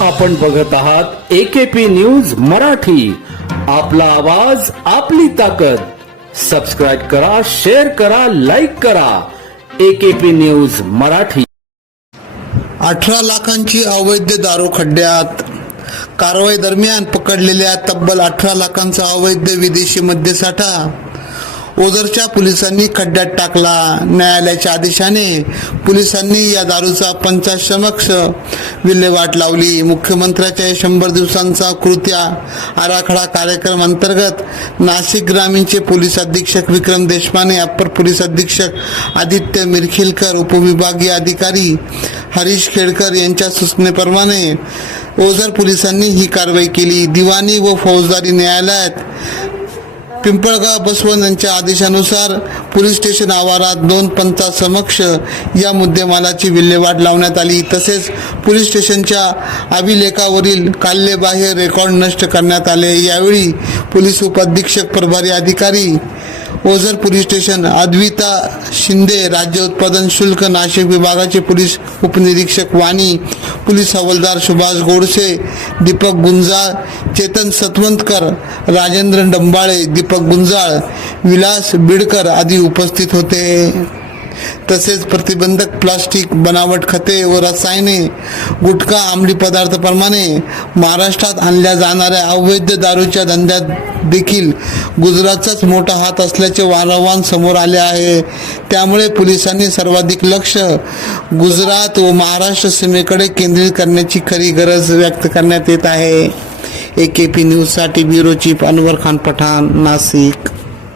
आपण बघत आहात एकेपी न्यूज मराठी. आपला आवाज आपली ताकद. सबस्क्राईब करा शेअर करा लाईक करा. AKP news Marathi. अठरा लाखांची अवैध दारू खड्ड्यात. कारवाई दरम्यान पकडलेल्या तब्बल अठरा लाखांचा अवैध विदेशी मद्यसाठा. ओझरच्या पोलिसांनी खड्ड्यात टाकला. न्यायालयाच्या आदेशाने पोलिसांनी या दारूचा पंचासमक्ष विल्हेवाट लावली. मुख्यमंत्र्याच्या शंभर दिवसांचा कृत्या आराखडा कार्यक्रम अंतर्गत नाशिक ग्रामीणचे पोलीस अधीक्षक विक्रम देशपांडे अप्पर पोलीस अधीक्षक आदित्य मिरखिलकर उपविभागीय अधिकारी हरीश खेडकर यांच्या सूचनेप्रमाणे ओझर पोलिसांनी ही कारवाई केली. दिवाणी व फौजदारी न्यायालयात पिंपळगाव बसवंत यांच्या आदेशानुसार पोलीस स्टेशन आवारात दोन पंथासमक्ष या मुद्देमालाची विल्हेवाट लावण्यात आली. तसेच पोलीस स्टेशनच्या अभिलेखावरील काल्यबाह्य रेकॉर्ड नष्ट करण्यात आले. यावेळी पोलीस उपाधीक्षक प्रभारी अधिकारी ओझर पोलीस स्टेशन अद्विता शिंदे राज्य उत्पादन शुल्क नाशिक विभागाचे पोलीस उपनिरीक्षक वाणी पोलीस हवालदार सुभाष गोडसे दीपक गुंजाळ चेतन सतवंतकर राजेंद्र डंबाळे दीपक गुंजाळ विलास बिडकर आदी उपस्थित होते. तसेच प्रतिबंधक प्लास्टिक बनावट खते व रसायने गुटखा अंमली पदार्थाप्रमाणे महाराष्ट्रात आणल्या जाणाऱ्या अवैध दारूच्या धंद्यात देखील गुजरातचाच मोठा हात असल्याचे वारंवार समोर आले आहे. त्यामुळे पोलिसांनी सर्वाधिक लक्ष गुजरात व महाराष्ट्र सीमेकडे केंद्रित करण्याची खरी गरज व्यक्त करण्यात येत आहे. ए के पी न्यूजसाठी ब्युरो चीफ अनवर खान पठाण नाशिक.